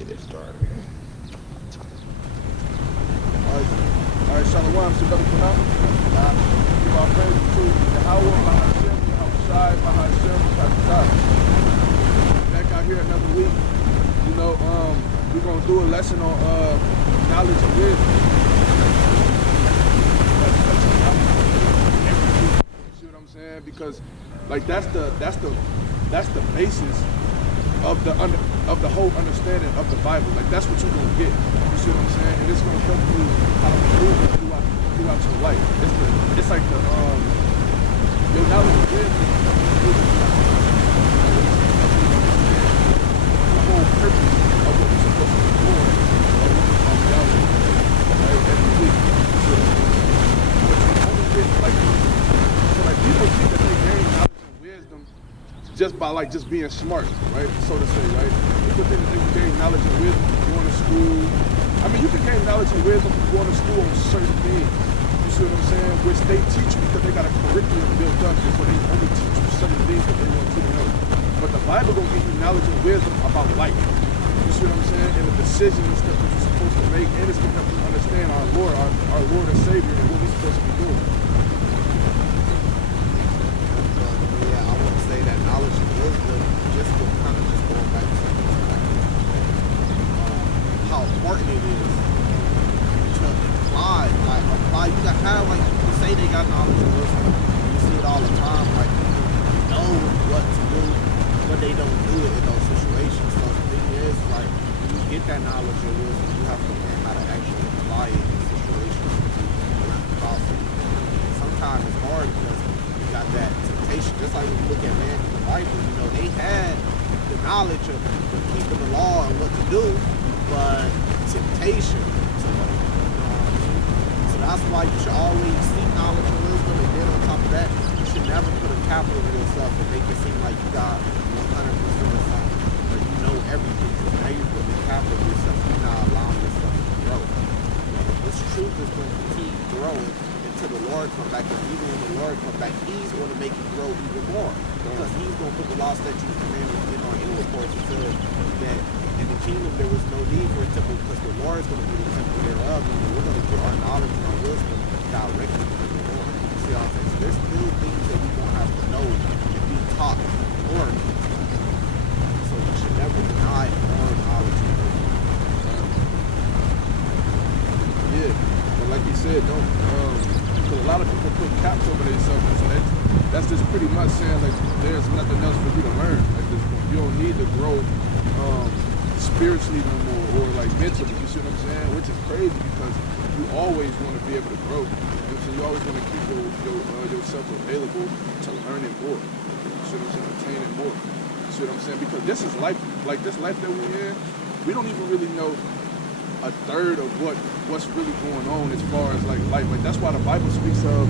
get it started. All right, Shalom, so brother come out. Give our praise to Yahweh, Mahashem, Yahushai, Mahashem, Yahushai. Back out here another week. You know, we're gonna do a lesson on knowledge and wisdom. You see what I'm saying? Because like that's the basis of the whole understanding of the Bible. Like that's what you're gonna get. You see what I'm saying? And it's gonna help you how to move throughout your life. It's like your knowledge of wisdom. The whole purpose of what you're supposed to be doing or what you're supposed to be right every week. So you only get like people think that they gain knowledge and wisdom just by like just being smart, right? So to say, right? People think that they can gain knowledge and wisdom from going to school. I mean, you can gain knowledge and wisdom from going to school on certain things. You see what I'm saying? Which they teach you because they got a curriculum built up, so they only teach you certain things that they want you to know. But the Bible gonna give you knowledge and wisdom about life. You see what I'm saying? And the decisions and stuff that you're supposed to make, and it's gonna help you understand our Lord and Savior, and what we're supposed to be doing. Say that knowledge and wisdom just to kind of just going back to how important it is to apply. You got kind of like you say they got knowledge and wisdom. You see it all the time. Like people know what to do, but they don't do it in those situations. So the thing is, like when you get that knowledge and wisdom, you have to learn how to actually apply it in situations possible. Sometimes it's hard because you got that temptation, just like when you look at man in the Bible, you know, they had the knowledge of keeping the law and what to do, but temptation to know. So that's why you should always seek knowledge and wisdom, and then on top of that, you should never put a capital in yourself and make it seem like you got 100% or something, or you know everything. So now you're putting a capital in yourself, you're not allowing yourself to grow. You know, this truth is going to keep growing until the Lord come back, and even when the Lord come back, He's going to make it grow even more, because He's going to put the law, statutes, and commandments in our inward parts until that in the kingdom there was no need for a temple, because the Lord is going to be the temple thereof, and we're going to get our knowledge and our wisdom directly from the Lord. You see what I'm saying? So there's still things that we won't have to know and be taught from the Lord. So we should never deny more knowledge and wisdom. Yeah, but like you said, don't because a lot of people put caps over themselves, and so that's just pretty much saying like there's nothing else for you to learn at this point. You don't need to grow spiritually no more, or like mentally. You see what I'm saying? Which is crazy because you always want to be able to grow. So you always want to keep yourself available to learning more. You see what I'm saying? Attaining more. You see what I'm saying? Because this is life, like this life that we're in. We don't even really know a third of what's really going on as far as like life. Like that's why the Bible speaks of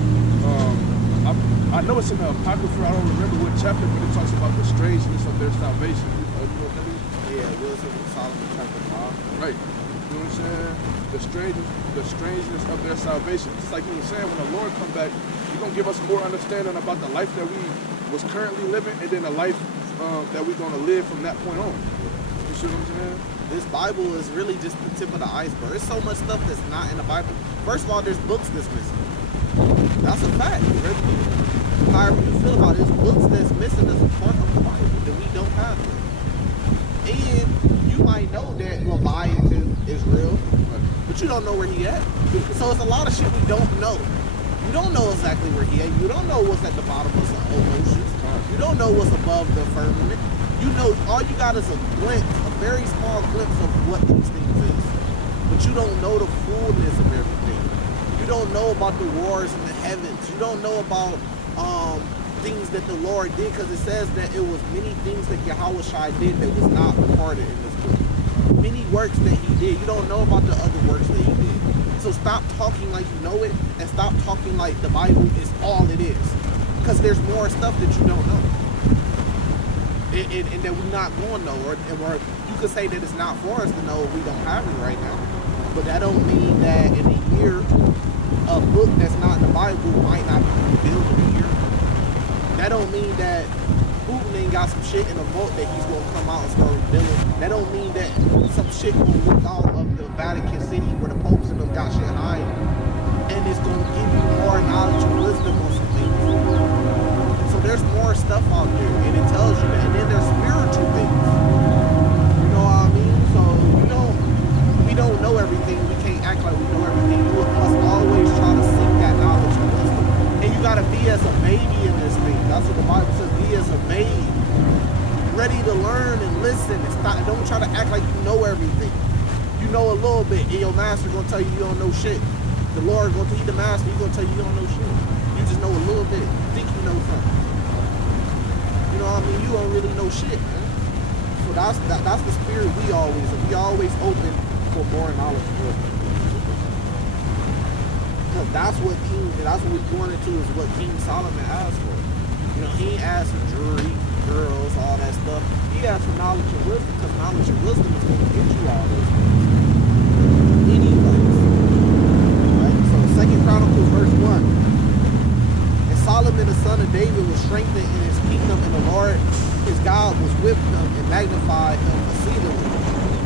I know it's in the Apocrypha, I don't remember what chapter, but it talks about the strangeness of their salvation. You know what that is? Yeah, Wisdom of Solomon chapter 5. Right. You know what I'm saying? The strangeness of their salvation. It's like he was saying, when the Lord come back, He's gonna give us more understanding about the life that we was currently living, and then the life that we're gonna live from that point on. You see what I'm saying? This Bible is really just the tip of the iceberg. There's so much stuff that's not in the Bible. First of all, there's books that's missing. That's a fact. However you feel about it, there's books that's missing as a part of the Bible that we don't have. And you might know that Leviathan is real, but you don't know where he at. So it's a lot of shit we don't know. You don't know exactly where he at. You don't know what's at the bottom of the oceans. You don't know what's above the firmament. You know, all you got is a glimpse, a very small glimpse of what these things is. But you don't know the fullness of everything. You don't know about the wars in the heavens. You don't know about things that the Lord did, because it says that it was many things that Yahushua did that was not recorded in this book. Many works that He did. You don't know about the other works that He did. So stop talking like you know it, and stop talking like the Bible is all it is. Because there's more stuff that you don't know. And that we're not going to know, or you could say that it's not for us to know if we don't have it right now. But that don't mean that in a year, a book that's not in the Bible might not be revealed in a year. That don't mean that Putin ain't got some shit in the vault that he's gonna come out and start revealing. That don't mean that some shit gonna look out of the Vatican City where the popes and them got shit hiding, and it's gonna give you more knowledge and wisdom on some things. So there's more stuff out there, and it tells you that. And then there's spiritual things. You know what I mean? So we don't know everything. We can't act like we know everything. You must always try to seek that knowledge and wisdom. And you gotta be as a baby in this thing. That's what the Bible says. Be as a babe, ready to learn and listen. And stop. Don't try to act like you know everything. You know a little bit, and your master gonna tell you don't know shit. The Lord gonna teach the master. He gonna tell you don't know shit. You just know a little bit. You think you know something. You know what I mean? You don't really know shit, man. So that's the spirit we always open for more knowledge. Because that's what we're going into is what King Solomon asked for. You know, he ain't asked for jewelry, girls, all that stuff. He asked for knowledge and wisdom, because knowledge and wisdom is going to get you all those things. Anyways. Right? So 2 Chronicles verse 1. And Solomon the son of David was strengthened in his kingdom, and the Lord his God was with him and magnified him exceedingly.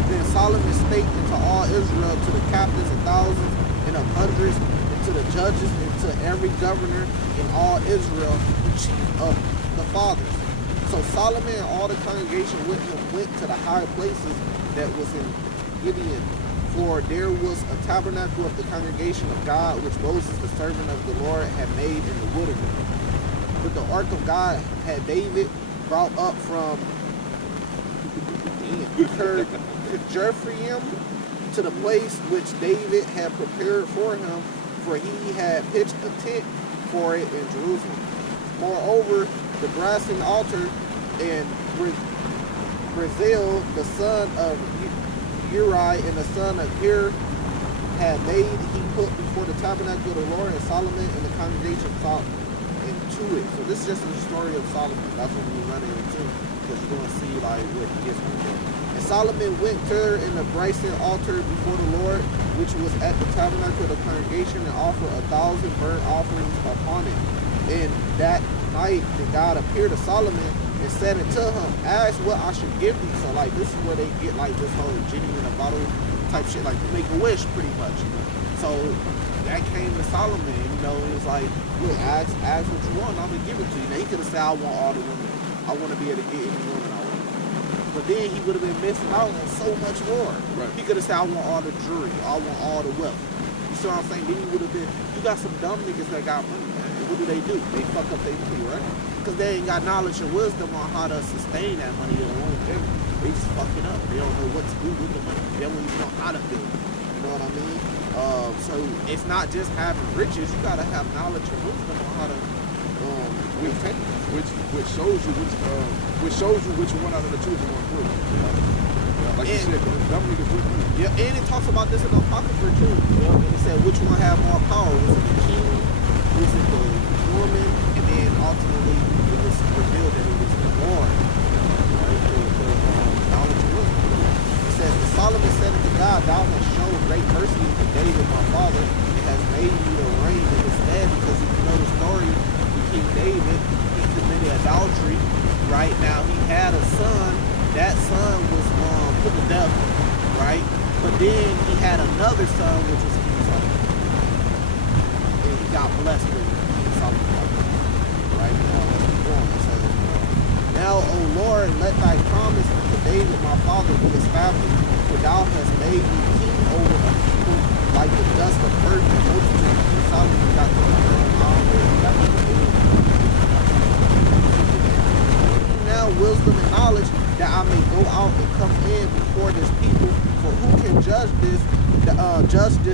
Then Solomon spake unto all Israel, to the captains of thousands and of hundreds, and to the judges, and to every governor in all Israel, the chief of the fathers. So Solomon and all the congregation with him went to the high places that was in Gibeon, for there was a tabernacle of the congregation of God, which Moses the servant of the Lord had made in the wilderness. But the ark of God had David brought up from Kirjathjearim to the place which David had prepared for him, for he had pitched a tent for it in Jerusalem. Moreover, the brazen altar and Brazil, the son of Uri and the son of Hir, had made he put before the tabernacle of the Lord, and Solomon and the congregation thought into it. So this is just the story of Solomon. That's what we're running into, because you're going to see like what he gets from there. And Solomon went thither in the brazen altar before the Lord, which was at the tabernacle of the congregation, and offered 1,000 burnt offerings upon it. And that night the God appeared to Solomon and said unto him, ask what I should give thee. So like this is where they get like this whole genie in a bottle type shit, like make a wish pretty much. So that came to Solomon, you know, it was like, look, ask what you want, and I'm gonna give it to you. Now he could have said, I want all the women. I want to be able to get any woman I want. But then he would have been missing out on so much more. Right. He could have said, I want all the jewelry, I want all the wealth. You see what I'm saying? Then he would have been, you got some dumb niggas that got money, man. And what do? They fuck up their money, right? Because they ain't got knowledge and wisdom on how to sustain that money or longevity. They just fuck it up. They don't know what to do with the money. They don't even know how to build it. You know what I mean? So it's not just having riches. You gotta have knowledge and wisdom on how to retain it. Which shows you which one out of the two is going through. Yeah. Like you said, dumb niggas with you. Yeah, and it talks about this in the Apocrypha too. Yeah. And it said which one had more power? Was it the king? Was it the woman? And then ultimately it was revealed that it was the Lord. Right? Knowledge and wisdom. It says, Solomon said unto God, thou hast shown great mercy to David my father, and has made me to reign in his stead, because if you know the story of King David, he committed adultery. Right now he had a son. That son was put to death, right? But then he had another son, which was King Solomon. And he got blessed with King Solomon. Right now, let's keep going. It says, now, O Lord, let thy promise to David my father be established, for thou hast made me king over a people like the dust of earth and multitude. King Solomon got to the now wisdom and knowledge, that I may go out and come in before this people. For who can judge this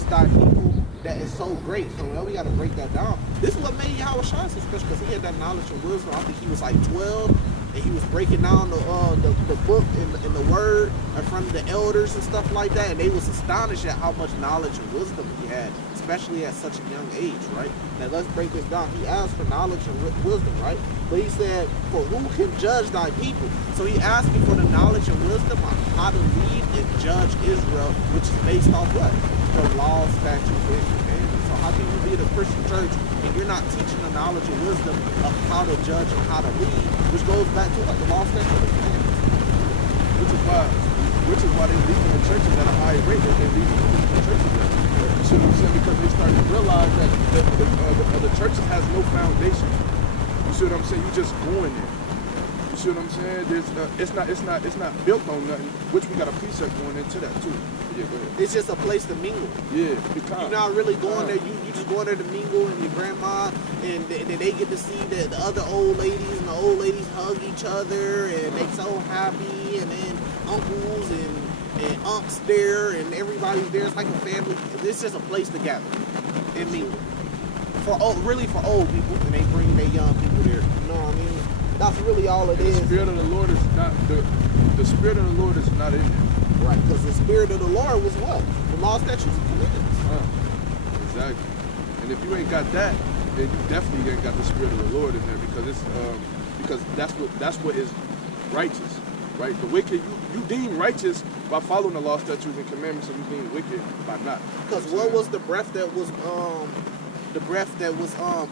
thy people that is so great? So now we got to break that down. This is what made Yahweh shine so special, because he had that knowledge and wisdom. I think he was like 12, and he was breaking down the book in the word in front of the elders and stuff like that, and they was astonished at how much knowledge and wisdom he had, especially at such a young age, right? Now let's break this down. He asked for knowledge and wisdom, right? But he said, for who can judge thy people? So he asked me for the knowledge and wisdom on how to lead and judge Israel, which is based off what? The law, statutes, and commandments. So how can you be the Christian church and you're not teaching the knowledge and wisdom of how to judge and how to lead, which goes back to like the law, statutes, and commandments. Which is why they leaving the churches at a high rate that they're leaving the churches at. You see what I'm saying? Because they starting to realize that the churches has no foundation. You see what I'm saying? You just going there. You see what I'm saying? It's not built on nothing. Which we got a precept going into that too. Yeah, go ahead. It's just a place to mingle. Yeah, you're not really going there. You just going there to mingle, and your grandma, and they get to see the other old ladies, and the old ladies hug each other, and they so happy, and then uncles and aunts there, and everybody's there. It's like a family. It's just a place to gather and mingle. Really for old people, and they bring their young people there. You know what I mean? That's really all it is. The Spirit of the Lord is not the Spirit of the Lord is not in there. Right, because the Spirit of the Lord was what? The law, statutes, and commandments. Exactly. And if you ain't got that, then you definitely ain't got the Spirit of the Lord in there, because it's because that's what is righteous, right? The wicked, you deem righteous by following the law, statutes, and commandments, and you deem wicked by not. Because what was the breath that was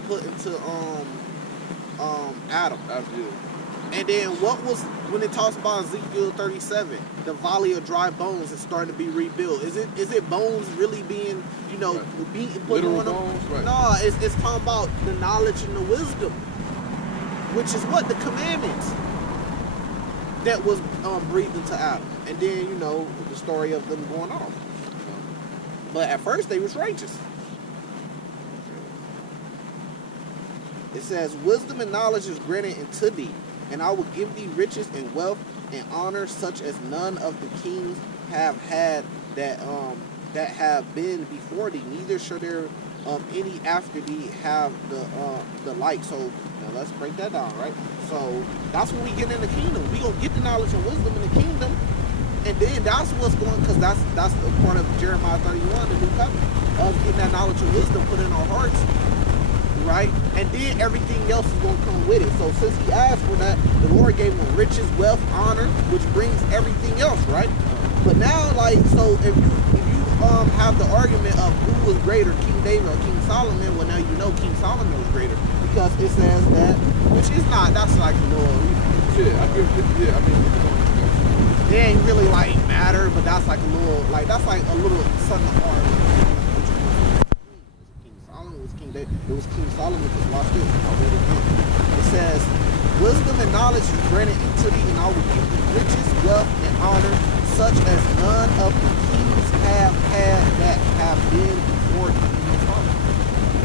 put into Adam? Yeah. And then what was, when it talks about Ezekiel 37, the valley of dry bones is starting to be rebuilt? Is it bones really being, right, being put on them? Bones, right. No, it's talking about the knowledge and the wisdom, which is what? The commandments that was breathed into Adam. And then, the story of them going off. But at first they was righteous. It says, wisdom and knowledge is granted unto thee, and I will give thee riches and wealth and honor such as none of the kings have had that have been before thee. Neither shall there any after thee have the like. So now let's break that down, right? So that's when we get in the kingdom. We gonna get the knowledge and wisdom in the kingdom, and then that's what's going, because that's the part of Jeremiah 31, the new covenant, of getting that knowledge and wisdom put in our hearts. Right? And then everything else is going to come with it. So since he asked for that, the Lord gave him riches, wealth, honor, which brings everything else, right? But now, so if you have the argument of who was greater, King David or King Solomon, well, now you know King Solomon was greater, because it says that, which is not, that's like the Lord. Yeah, I mean, it ain't really matter, but that's like a little, that's like a little something hard. It was King Solomon, because watch this, I'll read it again. It says, wisdom and knowledge is granted unto thee, and I will give thee riches, wealth, and honor, such as none of the kings have had that have been before thee.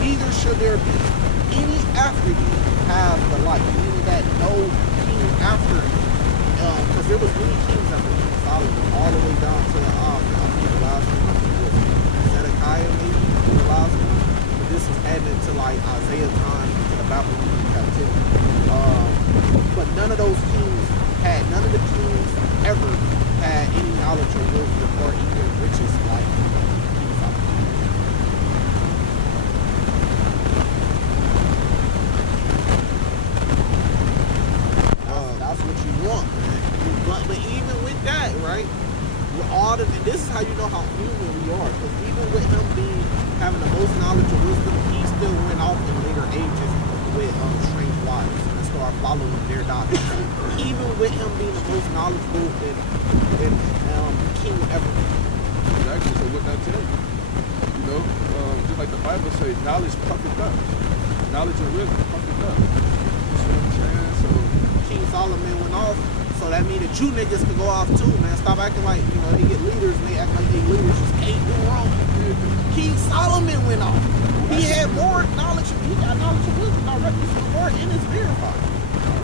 Neither shall there be any after thee have the like, meaning that no king after him. Because there was many kings after King Solomon, all the way down to the last one, Zedekiah maybe, the last one. This is added to Isaiah time, to the Babylonian captivity. But none of those kings none of the kings ever had any knowledge or wisdom or even riches like King Solomon. That's what you want, man. But even with that, right? And this is how you know how human we are, because even with him having the most knowledge and wisdom, he still went off in later ages with strange wives and started following their doctrine. Even with him being the most knowledgeable and king ever. Exactly. So what that tell you? Just like the Bible says, knowledge puffeth up. Knowledge and wisdom puffeth up. You see what I'm saying? So King Solomon went off. So that means that you niggas can go off too, man. Stop acting like, they get leaders and they act like they leaders just can't do wrong. King Solomon went off. He had more knowledge. He got knowledge and wisdom directly from the Lord, and it's verified.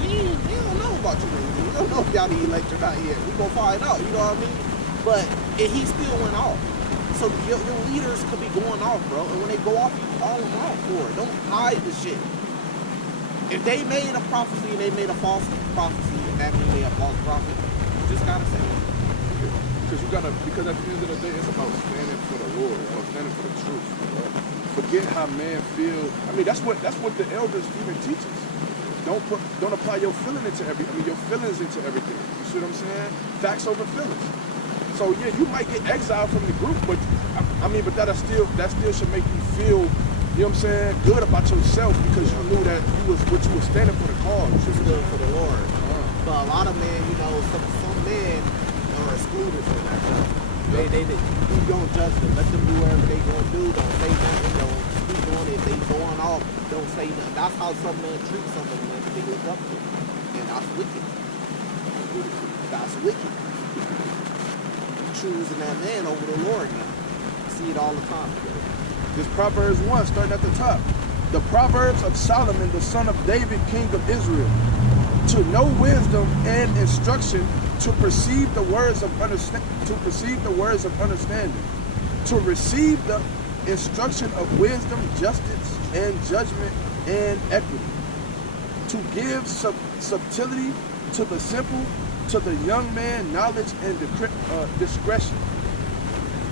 We don't know about you niggas. We don't know if y'all the elect or not yet. We gonna find out, you know what I mean? But he still went off. So your leaders could be going off, bro. And when they go off, you call them out for it. Don't hide the shit. If they made a prophecy and they made a false prophecy, and that means they a false prophet, you just gotta say it. Because at the end of the day, it's about standing for the Lord, or standing for the truth. Forget how man feel. I mean, that's what the elders even teach us. Don't apply your feelings into everything. You see what I'm saying? Facts over feelings. You So yeah, you might get exiled from the group, but I mean, but that still should make you feel, you know what I'm saying, good about yourself because you knew that you were standing for the cause. You stood for the Lord. But a lot of men, you know, some men are excluded from that. You don't judge them. Let them do whatever they gonna do. Don't say nothing. Don't speak on it. They going off. Don't say nothing. That's how some men treat some of them that they look up to, and that's wicked. That's wicked. Choosing that man over the Lord now. I see it all the time. This Proverbs 1, starting at the top. The Proverbs of Solomon, the son of David, king of Israel. To know wisdom and instruction, to perceive the words of understanding, to receive the instruction of wisdom, justice, and judgment, and equity. To give subtlety to the simple, to the young man, knowledge and discretion.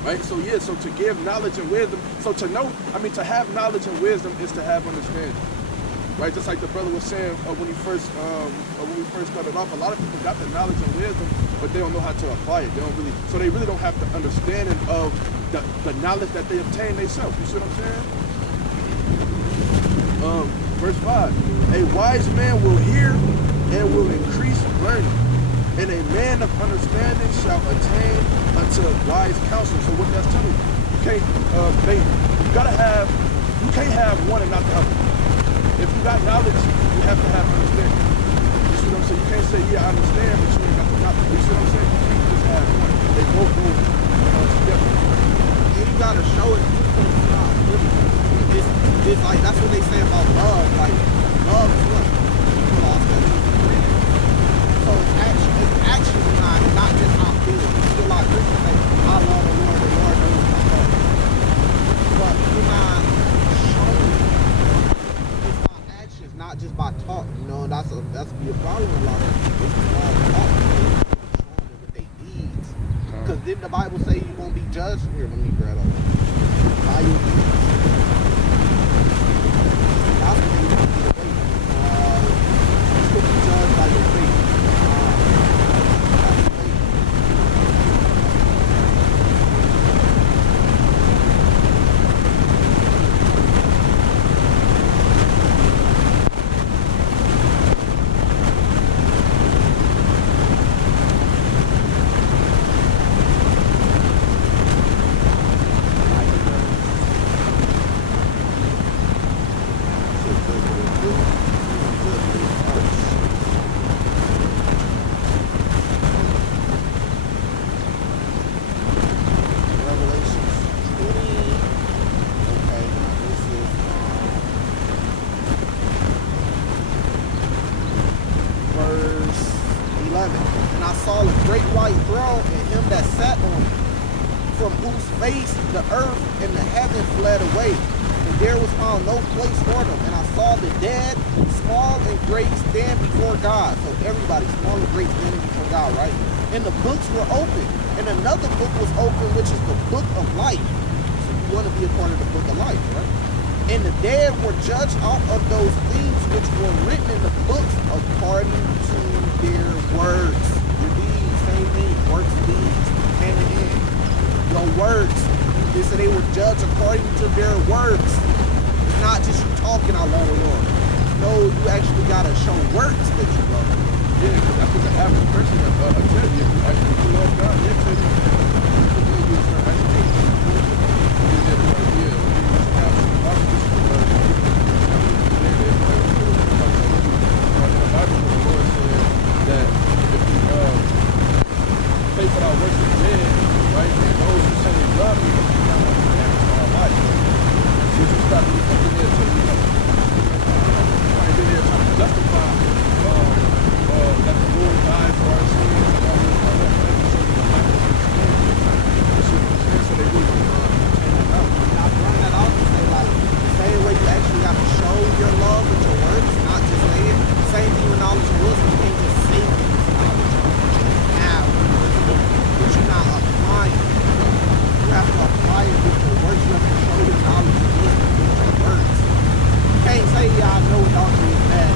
Right? So yeah, so to give knowledge and wisdom, so to know, I mean, to have knowledge and wisdom is to have understanding. Right? Just like the brother was saying when we first started off, a lot of people got the knowledge and wisdom, but they don't know how to apply it. So they really don't have the understanding of the knowledge that they obtain themselves. You see what I'm saying? Verse 5. A wise man will hear and will increase learning, and a man of understanding shall attain unto wise counsel. So what that's telling you, you can't have one and not the other. If you got knowledge, you have to have understanding. You see what I'm saying? You can't say, yeah, I understand, but you ain't got the knowledge. You see what I'm saying? You can't just have one. They both go together. And you gotta show it. It's like, that's what they say about love. Like, love is what? So it's action not just how I feel. You feel like Christians say, I love the Lord knows my heart. But you're not showing it. It's by actions, not just by talk. You know, and that's be a problem a lot of people. It's all talk. Showing it with their deeds. Because didn't the Bible say you're going to be judged? Here, let me grab it. By your deeds. That's what you're going to be away. You're going to be judged by your faith. And I saw a great white throne and him that sat on it, from whose face the earth and the heaven fled away, and there was found no place for them. And I saw the dead, small and great, stand before God. So everybody, small and great, standing before God, right? And the books were open, and another book was open, which is the book of life. So you want to be a part of the book of life, right? And the dead were judged out of those things which were written in the books according to their works. Your deeds, same thing, works, deeds, hand in hand. Your works. They said they were judged according to their works. It's not just you talking, I love the Lord. No, you actually got to show works that you love. Yeah, because that's what the average person that tell you. If you actually love God, they tell you. That if you faith without works is dead, right? And those who say they love me, but you not understand it all life. So you start to look in there, so you know, trying to get there, trying to justify that the Lord died for our sins and all this kind of stuff. So they really change it out. I bring that out to say, like, the same way you actually got to show your love with your works, not just say it. Same thing with knowledge and wisdom. You can't just say things knowledge now, but you're not applying it. You have to apply it with your works. You have to show your knowledge and wisdom with your works. You can't say, yeah, I know adultery is bad.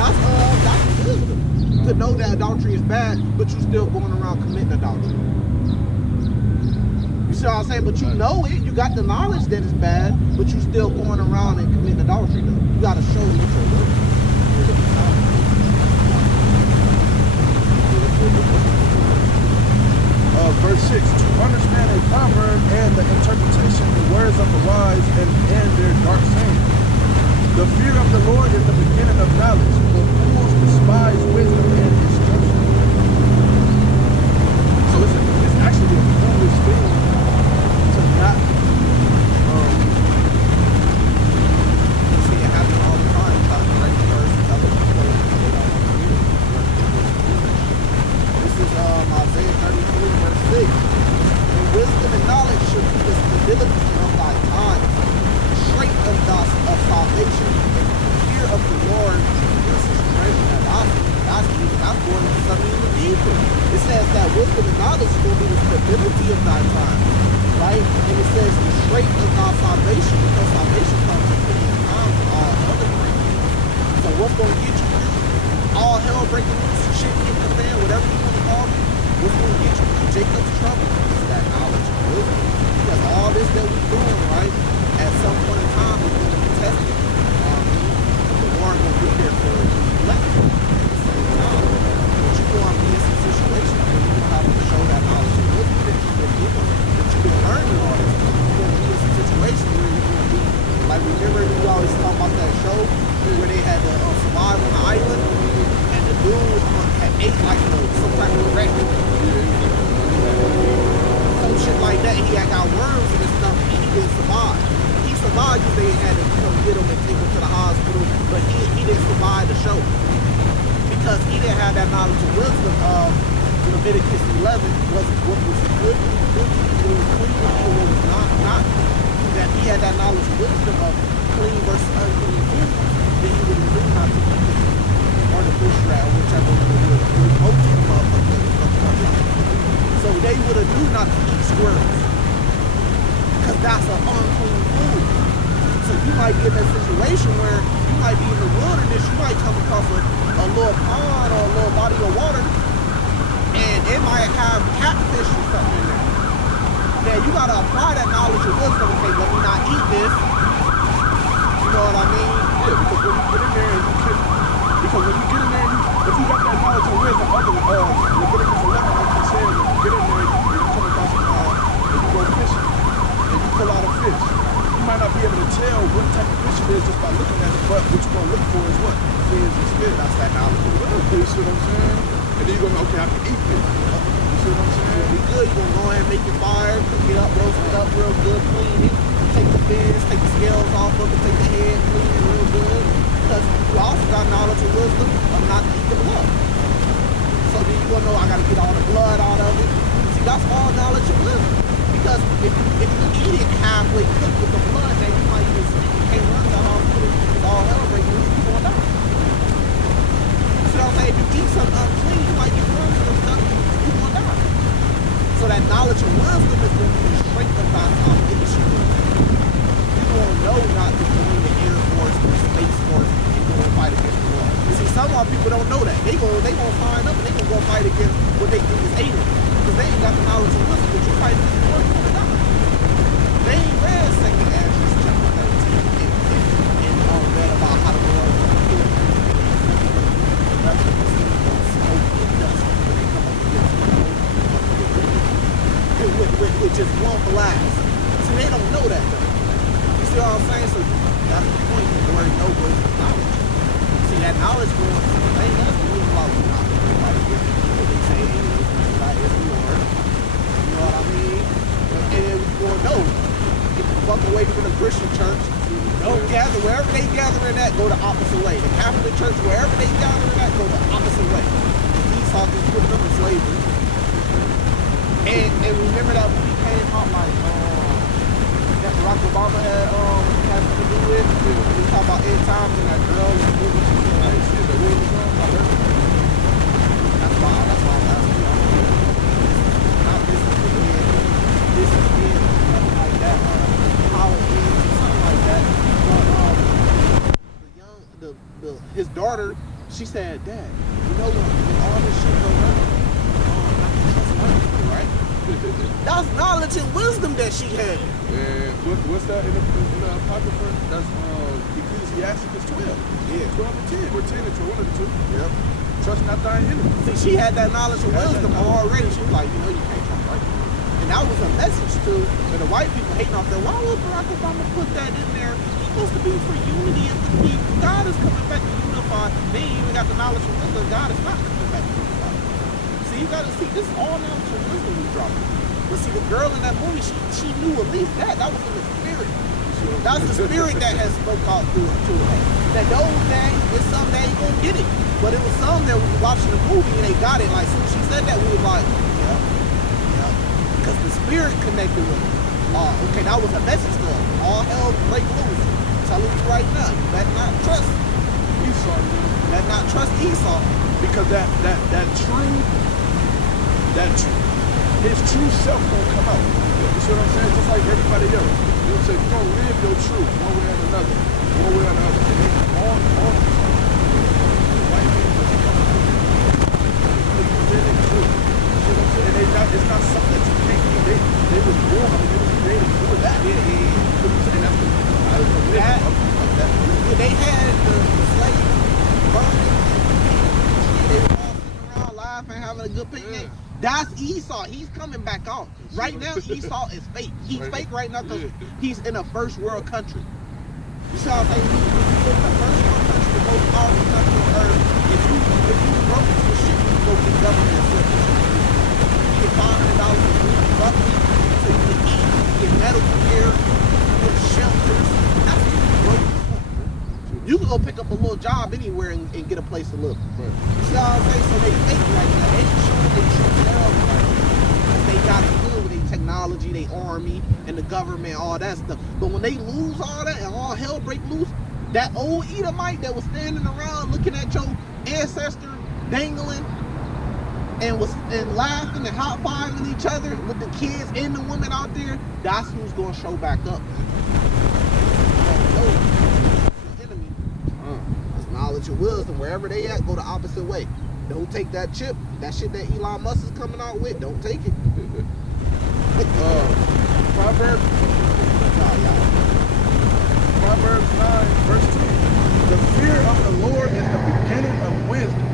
That's wisdom. To know that adultery is bad, but you're still going around committing adultery. see what I'm saying? But you know it. You got the knowledge that it's bad, but you still going around and committing adultery. Though. You got to show what you're doing. Verse 6, to understand a proverb and the interpretation, the words of the wise and their dark saying. The fear of the Lord is the beginning of knowledge, but fools despise wisdom and instruction. So it's actually a foolish thing to not see it happen all the time. Try to break the verse and tell them they don't want to hear it. This is Isaiah 33, verse 6. And wisdom and knowledge should be the stability of thy time, the strength of salvation, and the fear of the Lord is his treasure. That's going into something even deeper. It says that wisdom and knowledge will be the stability of thy time, right? And it says the strength of thy salvation, because salvation comes from putting time for all other things. So what's going to get you through all hell breaking loose, shit hitting the fan, whatever you want to call it? What's going to get you through Jacob's trouble is that knowledge and wisdom. Because all this that we're doing, right, at some point in time is going to be tested. The Lord will be there for elect at the same time. But you're going to be in some situations where you're going to have to show that knowledge and wisdom that you've been given, that you've been learning all this. You're going to be in some situations where you're going to be, like, remember we always talk about that show where they had to survive on the island, and the dude had ate like some type of rat. Some shit like that. He had got worms in his stomach, and he didn't survive. He survived because they had to come get him and take him to the hospital, but he didn't survive the show because he didn't have that knowledge and wisdom of Leviticus 11 was what was good, what was clean, and what was not. That he had that knowledge and wisdom of clean versus unclean food, then he would have knew not to eat it, or the bush rat, or whichever one it would most of them up. So they would have knew not to eat squirrels, because that's an unclean food. So you might be in that situation where you might be in the wilderness, you might come across a little pond or a little body of water, and it might have catfish or something in there. Now you gotta apply that knowledge and wisdom and say, let me not eat this. You know what I mean? Yeah, because when you get in there and you can, because when you get in there, if you got that knowledge and wisdom, Leviticus 11, like you said, when you get in there and you come across and you go fishing and you pull out a fish, you might not be able to tell what type of fish it is just by looking at it, but what you're gonna look for is what? Fins and spit. That's that knowledge and wisdom. You see what I'm saying? And then you're gonna, okay, I can eat this. You see what I'm saying? Be good, you're gonna go ahead and make your fire, cook it up, roast it up real good, clean it, take the fins, take the scales off of it, take the head, clean it real good. Because you also got knowledge and wisdom of not to eat the blood. So then you're gonna know I gotta get all the blood out of it. See, that's all knowledge and wisdom. Because if you eat it halfway cooked with the blood, then you might even sleep. You can't run the hospital because all hell breaking loose, you're gonna die. See what I'm saying? If you eat something unclean, you might get worms and stuff, you're gonna die. So that knowledge and wisdom is going to be the strength of thy foundation. You won't know not to join the Air Force or Space Force and go and fight against the war. You see, some of our people don't know that. They gonna sign up and they gonna go fight against what they think is alien. Because they ain't got the knowledge and wisdom that you fight against the war, you're gonna die. They ain't read 2 Ezra chapter 13 and read about how the Lord was going to kill them. That's what you see from smoke and dust when they come up against the Lord. With just one blast. See, they don't know that though. You see what I'm saying? So that's the point. The word know goes with knowledge. See, that knowledge going to the thing that's the reason why we're not going to fight against what they say God is the Lord. You know what I mean? And then we're going to know. Get the fuck away from the Christian church. Don't gather wherever they gathering at, go the opposite way. The Catholic Church, wherever they gathering at, go the opposite way. Esau just put them in slavery. And remember that when he came out, like, that Barack Obama had something to do with, we talk about end times and that girl and the movie, I didn't see the movie, that's why I'm asking you, not this is it, something like that, how it is, something like that. But his daughter, she said, Dad, you know when all this shit goes on, right? That's knowledge and wisdom that she had. And what's that in the Apocrypha? That's Ecclesiastes 12. Yeah, 12 and 10. Or 10 and 12, one of the two. Yep. Trust not thine enemy. See, she had that knowledge and wisdom already. She was like, you know, you can't trust white people. And that was a message to the white people hating off there. Why would Barack Obama put that in there? He's supposed to be for unity of the people. God is coming back to unify. They ain't even got the knowledge and wisdom. God is not coming back to unify. See, you gotta see, this is all knowledge and wisdom we dropping. But see, the girl in that movie, she knew at least that. That was in the spirit. That's the spirit that has spoke out through to her. That those things, it's some they ain't gonna get it. But it was some that was watching the movie and they got it. Like, so she said that, we was like, yeah. Because the spirit connected with it. Okay, that was a message to us. All hell break loose. I'm telling you right now, you better not trust Esau. You better not trust Esau. Because his true self gonna come out. You see what I'm saying? Just like everybody else. You know what I'm saying? You're gonna live your truth one way or another. One way or another. And they all the time, white people that come to live in truth. You know what I'm saying? And it's not something that you can't do. They was born, I mean, they was created for that. Yeah. You know what I'm saying? They had the slaves burning. They were all sitting around laughing, having a good picnic. Yeah. That's Esau. He's coming back on. Right now, Esau is fake. He's fake right now because he's in a first world country. You see what I'm saying? He's in a first world country, the most powerful country on earth. If you broke into shit, you go get government assistance. You get $500 a week roughly so you can eat, you get medical care, you get shelters. That's what you broke. You can go pick up a little job anywhere and get a place to live. Right. You see what I'm saying? So they fake right now. They show they true selves right now. They got it good with their technology, their army, and the government, all that stuff. But when they lose all that and all hell break loose, that old Edomite that was standing around looking at your ancestor dangling and laughing and high-fiving each other with the kids and the women out there, that's who's gonna show back up. Knowledge and wisdom, wherever they at, go the opposite way. Don't take that chip. That shit that Elon Musk is coming out with, don't take it. Proverbs 9, verse 10. The fear of the Lord is the beginning of wisdom,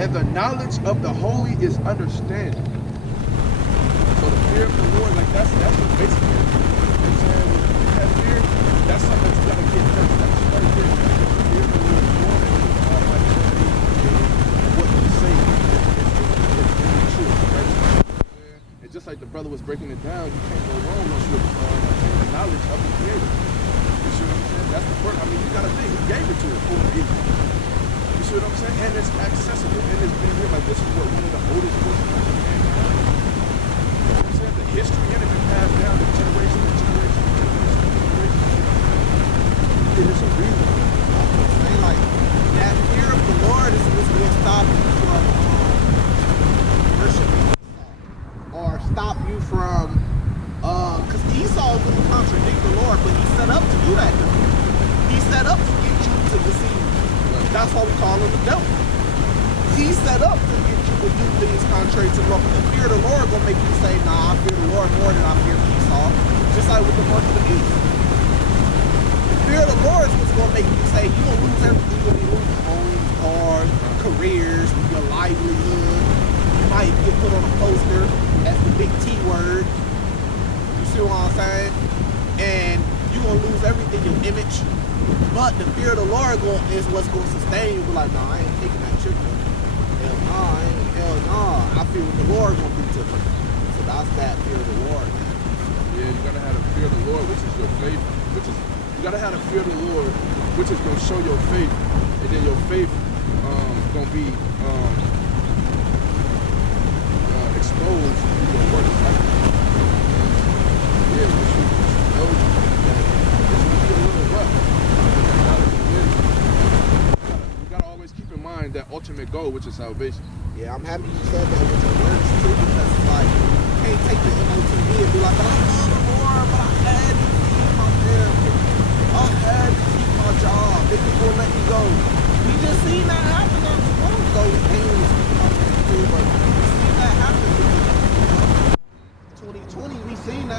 and the knowledge of the holy is understanding. So the fear of the Lord, like that's what basically, you know what I'm saying? That fear, that's something that you gotta get first. That's right there. The fear of the Lord is more than what you say is true, right? And just like the brother was breaking it down, you can't go wrong once you the knowledge of the Creator. You see what I'm saying? That's the first. I mean, you gotta think, He gave it to us for a reason. You see what I'm saying? And it's accessible, and it's been here. Like, this is what one of the oldest books of the game. You know what I'm saying? The history in it been passed down to generation to generation to generation to generation. It is a reason. Like, that fear of the Lord is what's going to stop you from worshiping or stop you from, because Esau is going to contradict the Lord, but he's set up to do that though. He's set up to get you to deceive you. That's why we call him the devil. He's set up to get you to do things contrary to the Lord. But the fear of the Lord going to make you say, nah, I fear the Lord more than I fear Esau. Just like with the mark of the beast. Fear of the Lord is what's going to make you say you're going to lose everything. You're going to lose homes, cars, careers, your livelihood. You might get put on a poster. That's the big T word. You see what I'm saying? And you're going to lose everything, your image. But the fear of the Lord is what's going to sustain you. Be like, nah, I ain't taking that shit. Hell nah, hell nah. I feel what the Lord going to do to me. So that's that fear of the Lord. Yeah, you got to have the fear of the Lord, which is your faith, you gotta have the fear of the Lord, which is gonna show your faith, and then your faith gonna be exposed through your works. Yeah, you should know that this will be a little rough. You gotta always keep in mind that ultimate goal, which is salvation. Yeah, I'm happy you said that with your words too, because it's like, you can't take the MOTV and be like, I love the Lord, but I had to keep my family. I had to keep my job. They just won't let me go. We just seen that happen not too long ago. We ain't really speaking about that too, but we seen that happen to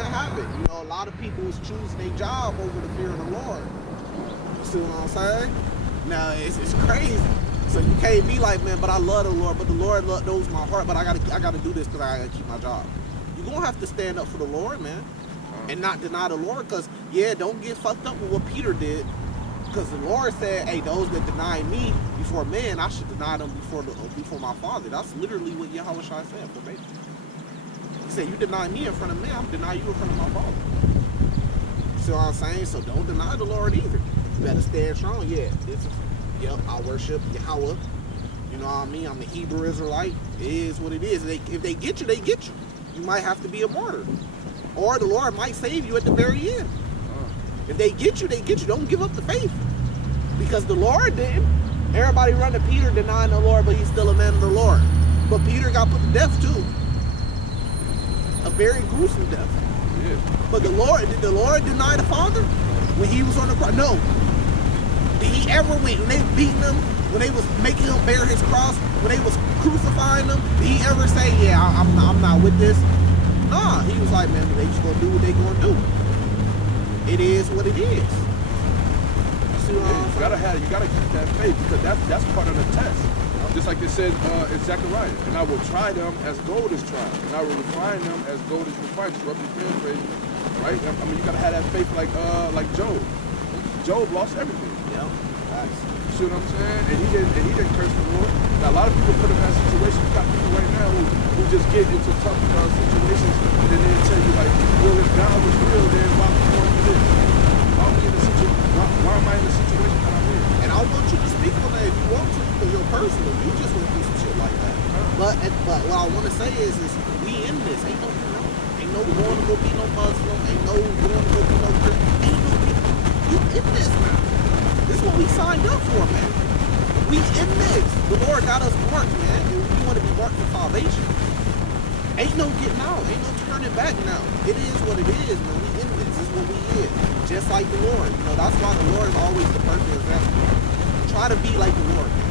that happen. You know, a lot of people is choosing their job over the fear of the Lord. You see what I'm saying? Now it's crazy. So you can't be like, man, but I love the Lord, but the Lord knows my heart, but I gotta do this because I gotta keep my job. You're gonna have to stand up for the Lord, man, and not deny the Lord. Because yeah, don't get fucked up with what Peter did. Because the Lord said, hey, those that deny me before men, I should deny them before my Father. That's literally what Yahweh Shai said, verbatim. He said, you deny me in front of men, I'm denying you in front of my Father. You see what I'm saying? So don't deny the Lord either. You better stand strong. Yeah, yep, I worship Yahweh. You know what I mean? I'm a Hebrew Israelite. It is what it is. If they get you, they get you. You might have to be a martyr. Or the Lord might save you at the very end. If they get you, they get you. Don't give up the faith. Because the Lord didn't. Everybody run to Peter denying the Lord, but he's still a man of the Lord. But Peter got put to death too. A very gruesome death. Yeah. But did the Lord deny the Father when he was on the cross? No. Did he ever, when they beating him, when they was making him bear his cross, when they was crucifying him, did he ever say, yeah, I'm not with this? Nah, he was like, man, they just gonna do what they gonna do. It is what it is. You gotta keep that faith, because that's part of the test. Just like it said in Zechariah, and I will try them as gold is tried, and I will refine them as gold is refined. Just roughly paraphrasing, right? I mean, you gotta have that faith like Job. Job lost everything. Yeah. Nice. You see what I'm saying? And he didn't curse the Lord. Now a lot of people put in that situation. You got people right now who just get into tough situations, and then they tell you like, well, if God was real, then why am I in this? Why am I in the situation that I'm in? And I want you to speak on that if you want to, because you're personal. You just want to do some shit like that. But what I want to say is we in this. Ain't no going to go be no Muslim. Ain't no going to go be no Christian. Ain't no you in this now. This is what we signed up for, man. We in this. The Lord got us marked, man. And we want to be marked for salvation. Ain't no getting out. Ain't no turning back now. It is what it is, man. We in this. This is what we is. Just like the Lord. You know, that's why the Lord is always the perfect example. Try to be like the Lord, man.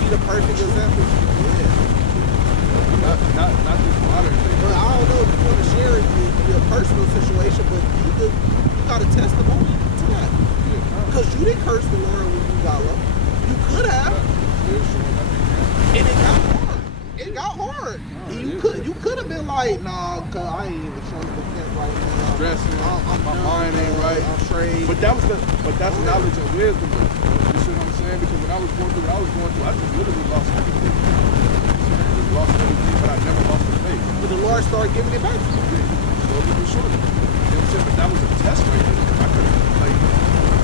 Be the perfect example. Yeah. Not this modern thing. Well, I don't know if you want to share your personal situation, but you got a testimony to that. Because you didn't curse the Lord when you got low. You could have. And it got hard. It got hard. You could have been like, nah, cause I ain't even trying to repent right now. Stressing. My mind ain't right. I'm straight. But that's knowledge and wisdom. You see what I'm saying? Because when I was going through what I was going through, I just literally lost everything. Lost everything, but I never lost the faith. But the Lord started giving it back to you. Slowly but surely. You know what I'm saying? But that was a test right there. I couldn't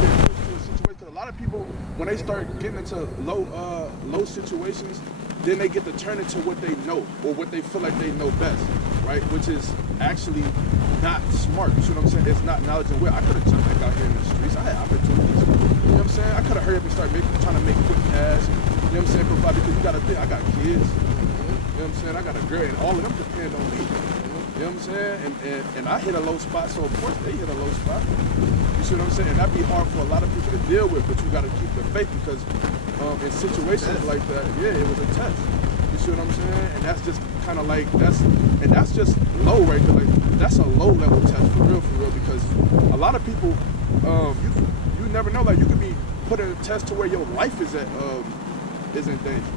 get into a situation. A lot of people, when they start getting into low situations, then they get to turn into what they know or what they feel like they know best, right? Which is actually not smart. You see what I'm saying? It's not knowledge and will. I could have jumped back out here in the streets. I had opportunities. You know what I'm saying? I could have hurried up and started trying to make quick cash. You know what I'm saying? Provide, because you got to think, I got kids. You know what I'm saying? I got a girl, and all of them depend on me. You know what I'm saying? And I hit a low spot, so of course they hit a low spot. You see what I'm saying? And that'd be hard for a lot of people to deal with, but you got to keep the faith, because in situations like that, yeah, it was a test. You see what I'm saying? And that's just kind of like, that's just low right there. Like, that's a low level test for real, because a lot of people, you never know, like you could be put in a test to where your life is in danger.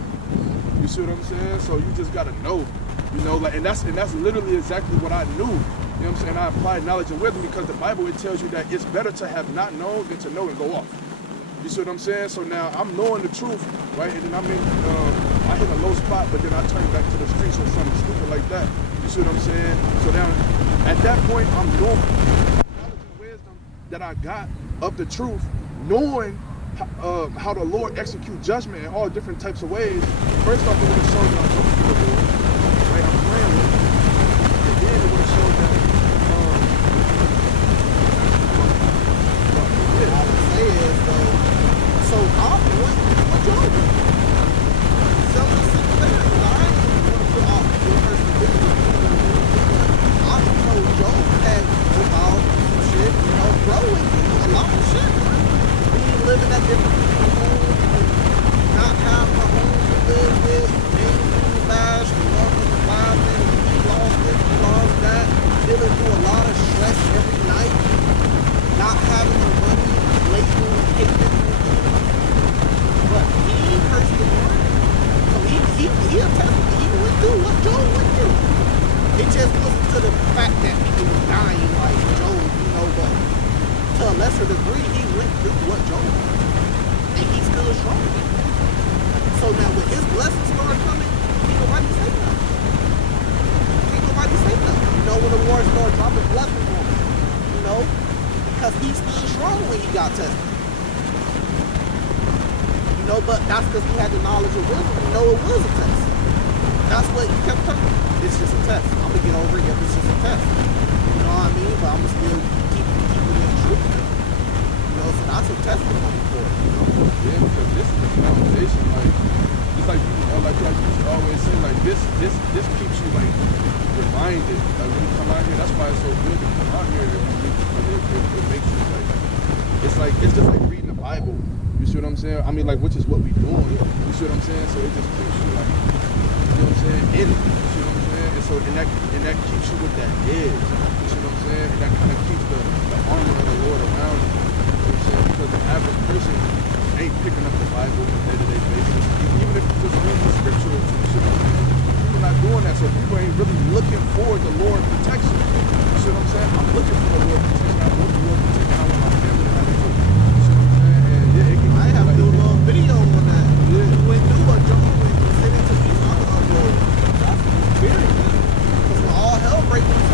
You see what I'm saying? So you just gotta know, you know, like, and that's literally exactly what I knew. You know what I'm saying? I applied knowledge and wisdom, because the Bible, it tells you that it's better to have not known than to know and go off. You see what I'm saying? So now I'm knowing the truth, right? And then I hit a low spot, but then I turn back to the streets or something stupid like that. You see what I'm saying? So now at that point, I'm knowing knowledge and wisdom that I got of the truth, knowing how the Lord execute judgment in all different types of ways. First off, it would have showed that I'm looking for the Lord, right? I'm praying with him. And then it would have showed that I would say is though, so what Job do? Some of the simple things, I ain't want to put off the person business. I know Job had about some shit, you know, growing a lot of shit. Living at different people's homes, not have my home to live with, ain't moving back dress every night, not having the money, label, hatred, but he cursed the Lord. So he attested, he went through what Job went through. It just wasn't to the fact that people were dying like Job, but to a lesser degree, he went through what Job did. And he's still strong. So now when his blessings start coming, can't nobody say nothing. Can't nobody say nothing. When the Lord started dropping blessings on him, because he stood strong when he got tested. But that's because he had the knowledge of wisdom. It was a test. That's what he kept telling me. It's just a test. I'm going to get over it if it's just a test. You know what I mean? But I'm going to still keep it in truth. So that's a testimony for it. Yeah, because this is the foundation. It's like you should always say, this keeps you reminded. When you come out here, that's why it's so good to come out here. It makes you it's just like reading the Bible. You see what I'm saying? I mean, which is what we doing. You see what I'm saying? So it just keeps you you know what I'm saying, in it. You see what I'm saying? And so and that keeps you with that edge. You see what I'm saying? And that kind of keeps the armor of the Lord around you. You know what I'm saying? Because the average person ain't picking up the Bible on a day-to-day basis. Even if you just read the scriptures, you see what I'm saying? People not doing that, so people ain't really looking for the Lord's protection. You see what I'm saying? I'm looking for the Lord's protection. I want the Lord's protection. I want my family to have it too. You see what I'm saying? And yeah, it can I have to do a little video on that. Yeah. You went through what Job went through, send it to me, so I can upload it. That's an experience. Because when all hell breaks loose,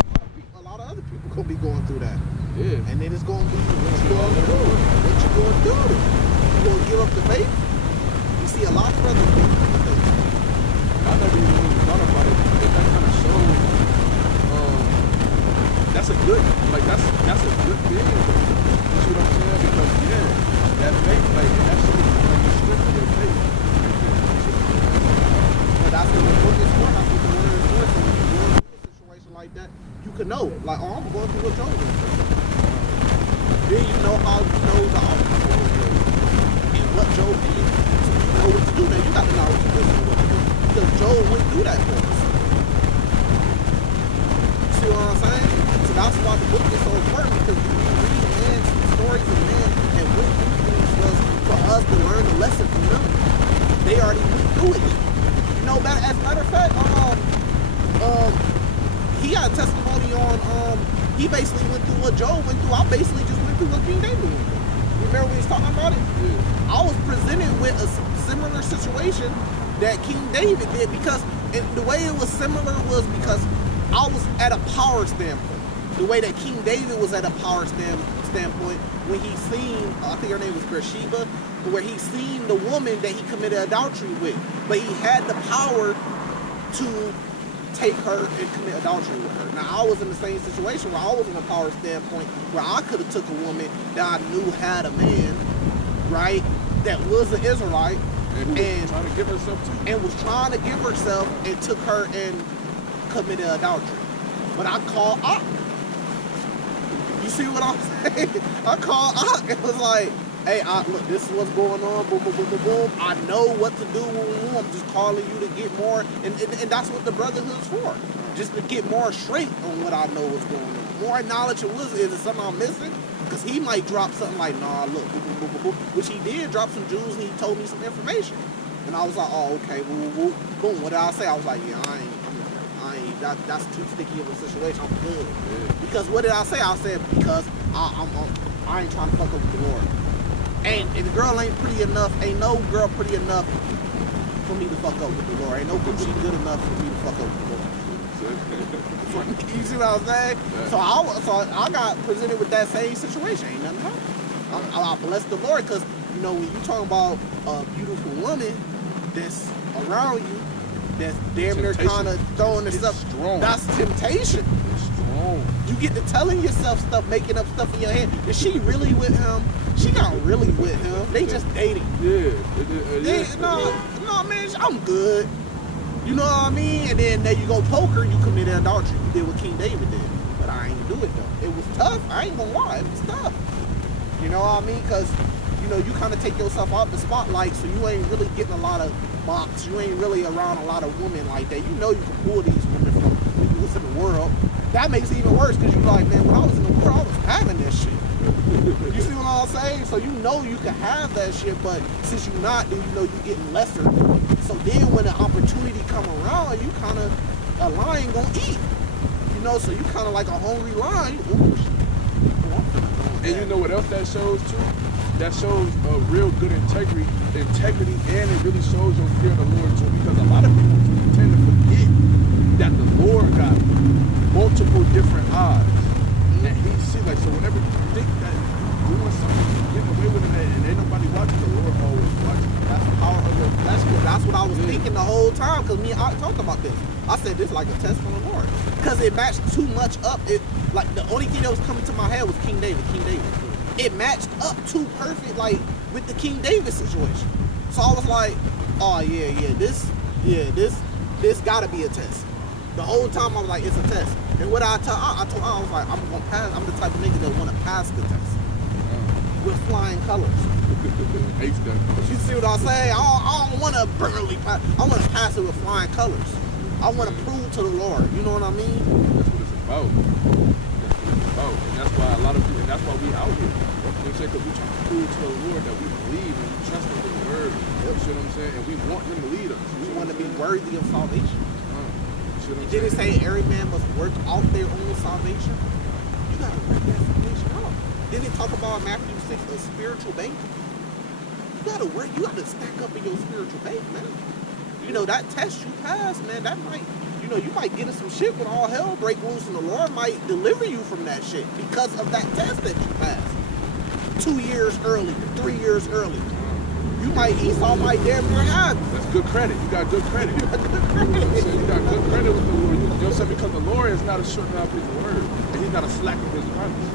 a lot of other people gonna be going through that. Yeah. And then it's gonna be what you gonna do. What you gonna do? You gonna give up the faith? You see a lot of brothers give up the faith. I never even really thought about it. That kind of shows that's a good that's a good thing. You see what I'm saying? Because that faith, that's the strength of your faith. But that's what the book is for. That's what the word is for. So when you're going through a situation like that, you can know. I'm going through what Job went through. Then you know how you know the outcome of Job and what Job did. So you know what to do. Now you got the knowledge of wisdom what to do. Because Job went through that for us. See what I'm saying? So that's why the book is so important, because you can read man's stories of men and went through things for us to learn the lesson from them. They already went through it. As a matter of fact, he got a testimony on he basically went through what Job went through. I basically just went through what King David went through. Remember when he was talking about it? Yeah. I was presented with a similar situation that King David did, because the way it was similar was because I was at a power standpoint. The way that King David was at a power standpoint when he seen, I think her name was Bathsheba, where he seen the woman that he committed adultery with, but he had the power to take her and commit adultery with her. Now, I was in the same situation where I was in a power standpoint where I could have took a woman that I knew had a man, right, that was an Israelite, and trying to give herself to, and was trying to give herself, and took her and committed adultery. But I called up. You see what I'm saying? I called up. It was like, hey, look, this is what's going on. Boom, boom, boom, boom, boom. I know what to do. I'm just calling you to get more. And that's what the brotherhood's for. Just to get more straight on what I know what's going on. More knowledge of wisdom. Is it something I'm missing? Because he might drop something like, nah, look, boom, boom, boom, boom, boom. Which he did drop some jewels, and he told me some information. And I was like, oh, okay, boom, boom, boom. What did I say? I was like, yeah, that's too sticky of a situation. I'm good. Yeah. Because what did I say? I said, because I ain't trying to fuck up with the Lord. And the girl ain't pretty enough. Ain't no girl pretty enough for me to fuck up with the Lord. Ain't no girl good enough for me to fuck up with the Lord. You see what I'm saying? Yeah. So I got presented with that same situation. Ain't nothing wrong. I bless the Lord, because when you talking about a beautiful woman that's around you, that's damn near kind of throwing the stuff. Strong. That's temptation. It's strong. You get to telling yourself stuff, making up stuff in your head. Is she really with him? She not really with him. They just dating. Yeah. No, man, I'm good. You know what I mean? And then there you go, poker, you committed adultery. You did what King David did. But I ain't do it though. It was tough. I ain't gonna lie, it was tough. You know what I mean? Because you kind of take yourself out the spotlight, so you ain't really getting a lot of box. You ain't really around a lot of women like that. You can pull these women from when you was in the world. That makes it even worse, because you're like, man, when I was in So you know you can have that shit, but since you're not, then you know you're getting lesser. So then when the opportunity come around, you kind of, a lion gonna eat. You know, so you kind of like a hungry lion. And you know what else that shows too? That shows a real good integrity, and it really shows your fear of the Lord too. Because a lot of people tend to forget that the Lord got multiple different eyes, and He sees like, so whenever you think that doing something, getting away with it, and ain't nobody watching, the Lord always watching. That's the power of your. That's what I was thinking the whole time. Cause me and I talked about this. I said this like a test from the Lord. Cause it matched too much up. It like the only thing that was coming to my head was King David. King David. It matched up too perfect, like with the King David situation. So I was like, oh this gotta be a test. The whole time I was like, it's a test. And what I told her, I was like, I'm gonna pass. I'm the type of nigga that wanna pass the test with flying colors. You see what I'm saying? I don't wanna barely pass. I wanna pass it with flying colors. I wanna prove to the Lord. You know what I mean? That's what it's about. And that's why a lot of people, and that's why we out here. You know what I'm saying? Because we trying to prove to the Lord that we believe and we trust in His word. You see what I'm saying? And we want Him to lead us. We want to be worthy of salvation. Did it say every man must work out their own salvation? You gotta work that salvation out. Didn't it talk about Matthew 6, a spiritual bank? You gotta work, you gotta stack up in your spiritual bank, man. You know, that test you pass, man, that might, you know, you might get in some shit when all hell break loose and the Lord might deliver you from that shit because of that test that you passed 2 years earlier, 3 years earlier. You might, Esau might damn near have you. That's good credit. You got good credit. You got good credit. You got good credit with the Lord. You know what I'm saying? Because the Lord is not a short of His word, and He's not a slack of His promise.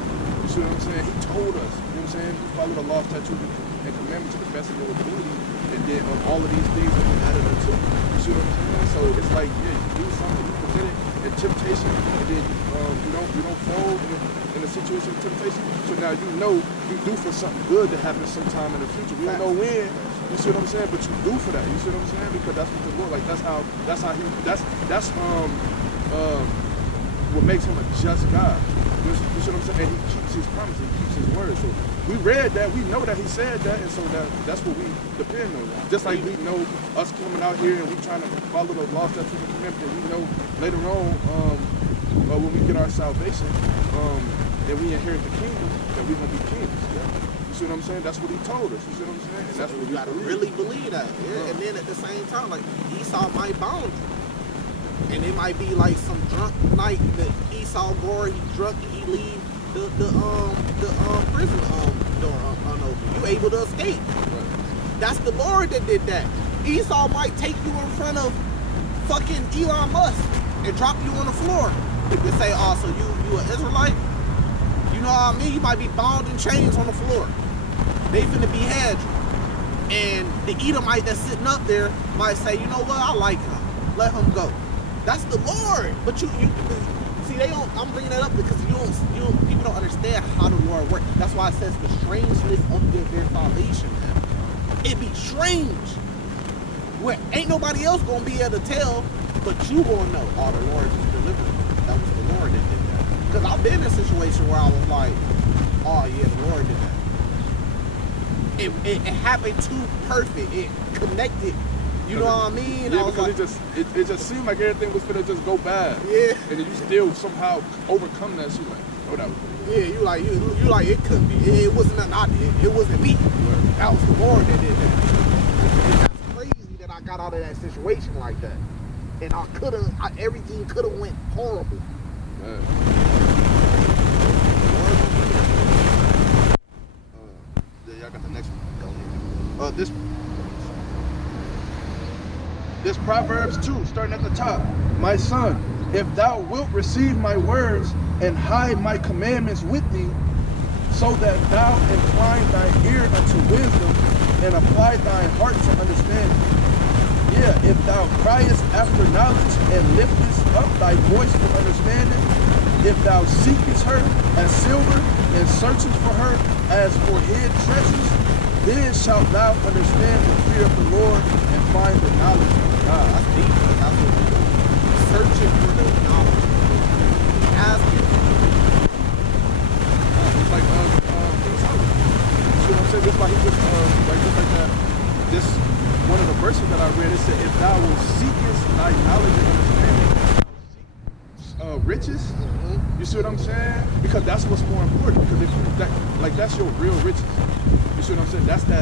You see what I'm saying? He told us, you know what I'm saying? Follow the law, statutes, and commandments to the best of your ability, and then all of these things will be added unto you. You see what I'm saying? So it's like, yeah, you do something, you present it in temptation, and then you don't fold in a situation of temptation. So now you know you do for something good to happen sometime in the future. We don't know when. You see what I'm saying? But you do for that. You see what I'm saying? Because that's what the Lord, like that's how what makes Him a just God. You see what I'm saying? And He keeps His promise. He keeps His word. So we read that. We know that He said that, and so that's what we depend on. Just like we know us coming out here and we trying to follow the law, statutes, and commandments. And we know later on when we get our salvation, and we inherit the kingdom, that we're gonna be kings. You see what I'm saying? That's what He told us. You see what I'm saying? And that's what you gotta really believe that. Yeah. And then at the same time, like Esau might bound you. And it might be like some drunk night that Esau Gore, he drunk and he leave the prison door unopen. You able to escape. Right. That's the Lord that did that. Esau might take you in front of fucking Elon Musk and drop you on the floor. And say, oh, so you an Israelite? You know what I mean? You might be bound in chains on the floor. They finna behead you. And the Edomite that's sitting up there might say, you know what, I like him. Let him go. That's the Lord. But you see, they don't. I'm bringing that up because people don't understand how the Lord works. That's why it says the strangeness of their salvation. It be strange. Where ain't nobody else gonna be able to tell, but you gonna know. Oh, the Lord just delivered me. That was the Lord that did that. Because I've been in a situation where I was like, oh yeah, the Lord did that. It happened too perfect. It connected. You know what I mean? Yeah, I was because like, it just seemed like everything was gonna just go bad. Yeah. And then you still somehow overcome that shit. Like, oh, that was good. Yeah, you like it couldn't be. It wasn't it wasn't me. Right. That was the Lord that did that. And that's crazy that I got out of that situation like that. And everything could have went horrible. Man. Yeah, y'all got the next one. This Proverbs 2, starting at the top. My son, if thou wilt receive my words and hide my commandments with thee, so that thou incline thine ear unto wisdom and apply thine heart to understanding. Yeah, if thou criest after knowledge and liftest up thy voice for understanding, if thou seekest her as silver and searchest for her as for hid treasures, then shalt thou understand the fear of the Lord and find the knowledge of God. That's deep. That's what we do. Searching for the knowledge. Asking. It's like King Solomon. You see what I'm riches, you see what I'm saying? Because that's what's more important. Because if you that's your real riches. You see what I'm saying? That's the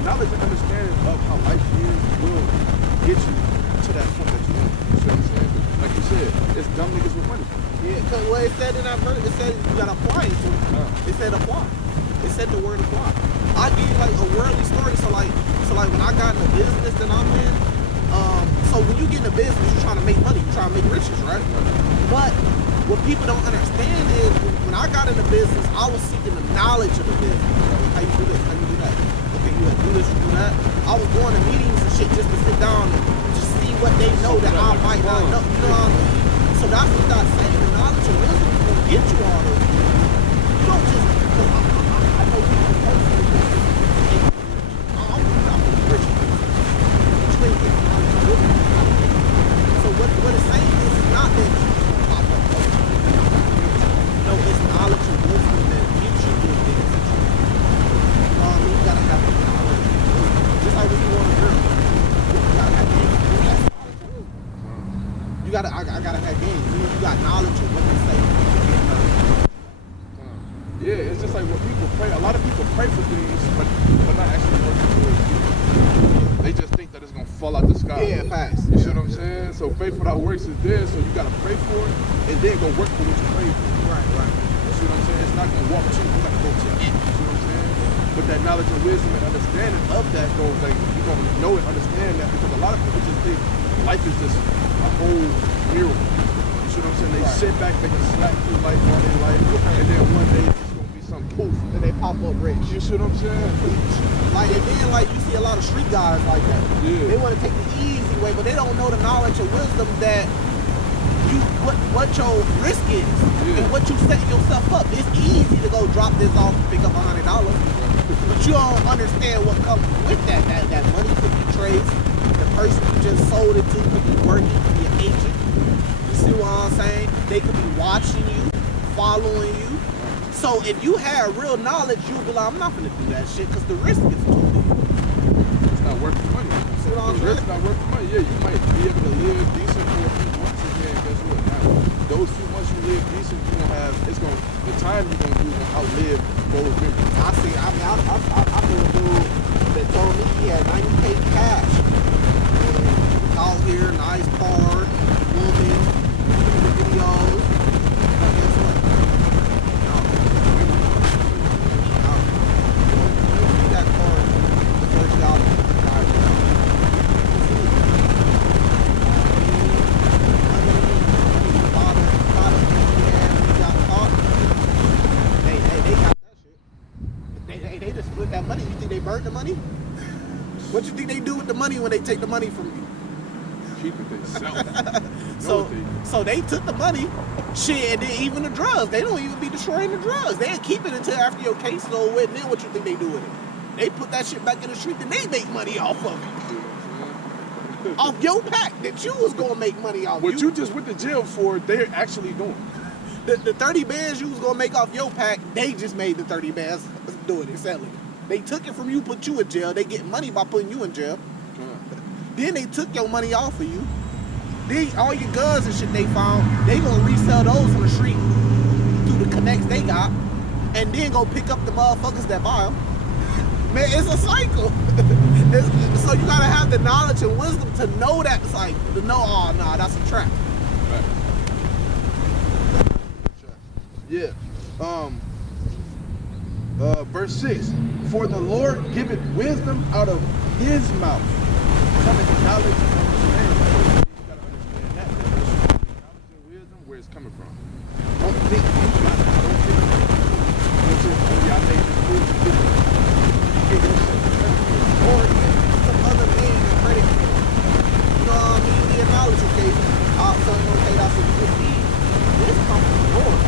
knowledge and understanding of how life is will get you to that point that you want. You see what I'm saying? Like you said, it's dumb niggas with money. Yeah, because what it said in that verse, it said you gotta apply it to it. It said apply. It said the word apply. I give you like a worldly story. So like when I got in the business that I'm in, so when you get in the business, you're trying to make money, you're trying to make riches, right? But what people don't understand is when I got in the business, I was seeking the knowledge of the business. How you do this? How you do that? Okay, you do this, you do that. I was going to meetings and shit just to sit down and just see what they know that I might not know. You know what I mean? So that's what God's saying. The knowledge and wisdom is going to get you all those things. You don't just, I know people personally, I'm rich. But you ain't getting knowledge and wisdom. So what it's saying is it's not that you just pop up. No, it's knowledge and wisdom that gets you good things. You gotta have the knowledge and wisdom. Just like when you want a girl. You gotta have the knowledge. I gotta have game. You got knowledge of what they say. Yeah, it's just like when people pray. A lot of people pray for things, but not actually working towards it. They just think that it's gonna fall out the sky. Yeah, fast. You see what I'm saying? So faith without works is there. So you gotta pray for it, and then go work for what you pray for. Right. You see what I'm saying? It's not gonna walk to you. You gotta go to it. You see what I'm saying? But that knowledge and wisdom and understanding of that goes like you're gonna know and understand that, because a lot of people just think life is just a whole miracle. You see what I'm saying? They sit back, they can slack through life all their life, and then one day it's gonna be some poof, and they pop up rich. You see what I'm saying? Like, and then like you see a lot of street guys like that. Yeah. They want to take the easy way, but they don't know the knowledge and wisdom that what your risk is and what you set yourself up. It's easy to go drop this off and pick up $100, but you don't understand what comes with that. That money could be traced. The person you just sold it to could be working, could be an agent. You see what I'm saying? They could be watching you, following you. So if you had real knowledge, you'd be like, I'm not gonna do that shit because the risk is too big. It's not worth the money. See what I'm saying? The risk not worth the money. Yeah, you might be able to live decent for a few months, and then guess what? Now, those few months you live decent, you gonna have the time you're gonna do is gonna outlive those memories. I knew a dude that told me he had 90K cash. And out here, nice car, woman, videos. And guess what? That car $30. They just split that money. You think they burned the money? What you think they do with the money when they take the money from you? Keep it themselves. So they took the money, shit, and then even the drugs. They don't even be destroying the drugs. They ain't keep it until after your case is over with. And then what you think they do with it? They put that shit back in the street, and they make money off of it. Off your pack that you was gonna make money off. What you just went to jail for, they're actually doing. The 30 bands you was gonna make off your pack, they just made the 30 bands doing it, selling it. They took it from you, put you in jail. They get money by putting you in jail. Then they took your money off of you. Then all your guns and shit they found, they gonna resell those on the street through the connects they got, and then go pick up the motherfuckers that buy them. Man, it's a cycle. So you gotta have the knowledge and wisdom to know that cycle, to know, oh, nah, that's a trap. Right. Yeah. Verse 6. For the Lord giveth wisdom out of his mouth. Coming to knowledge and understanding. You gotta understand that. Knowledge and wisdom, where it's coming from. Don't think you got it. Don't think y'all think it's good to do it. Give yourself credit. Or some other man to credit for it. You know what I mean? The knowledge, okay? So, okay, that's a good deed. This comes from the Lord.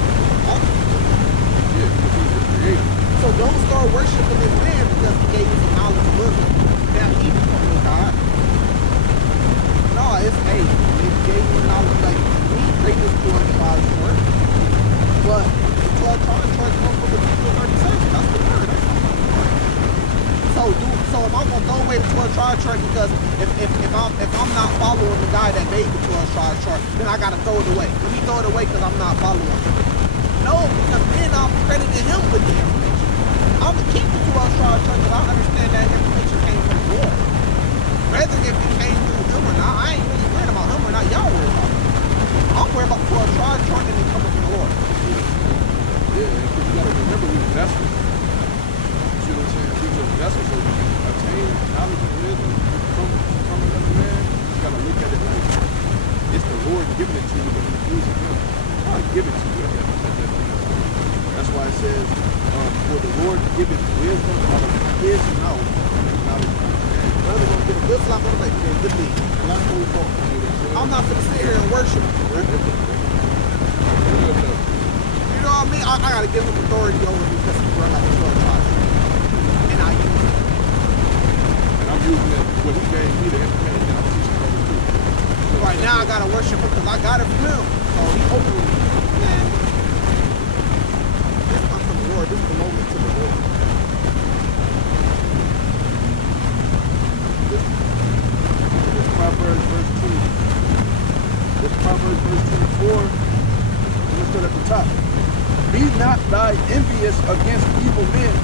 Yeah, because he's the creator. So don't start worshiping this man because he gave you some knowledge and wisdom. Now he becomes your God. No, it's hey, it gave you knowledge. Like we break this 200,000 work. But the 12 times come from the 37. That's the word. That's not the word. So am I gonna throw away the 12 tribe chart because if I'm not following the guy that made the 12 tribe chart, then I gotta throw it away. Let me throw it away because I'm not following him. No, because then I'm crediting him with the information. I'm gonna keep the 12 tribe chart because I understand that information came from the Lord. Whether if it came through him or not, I ain't really worried about him or not. Y'all worried about him. I'm worried about 12 tribe chart and it coming from the Lord. Yeah, because you gotta remember we vessels. See what I'm saying? These are vessels, so you attain knowledge and wisdom from another man. You gotta look at it like it's the Lord giving it to you, but He's using him. God give it to you. That's why it says, for the Lord giveth wisdom out of his knowledge. Brother gonna get a good slap on the face, man. Good deed. That's what we want. I'm not gonna sit here and worship. You know what I mean? I gotta give him authority over me because he brought like a 12 tribe. And I use it. And I'm using it, what he gave me to implement, and I'm teaching others too. So right now I gotta worship him because I got it from him. So he opened me. Man. This comes from the Lord. This belongs to the Lord. This Proverbs verse 20. This Proverbs verse 24. Let's start at the top. Be not thy envious against evil men,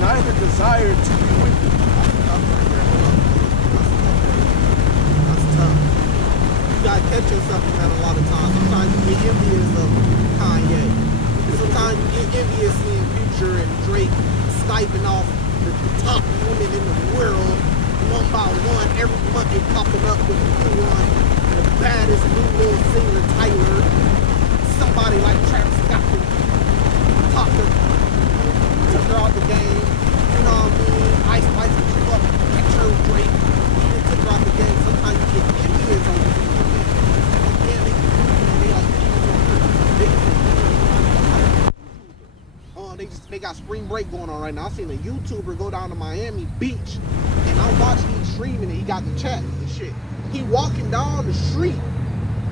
neither desire to be with them. That's tough. You gotta catch yourself in that a lot of times. Sometimes you get envious of Kanye. Sometimes you get envious seeing Future and Drake sniping off the top women in the world one by one. Every month they popping up with the new one. The baddest new little singer, Tyler. Somebody like Travis Scott popped her, took her out the game. You know what I mean? Ice Spice took up, catch her Drake. He took her out the game. Sometimes you get envious on people. Yeah, they got spring break going on right now. I seen a YouTuber go down to Miami Beach, and I'm watching him streaming, and he got the chat and shit. He walking down the street,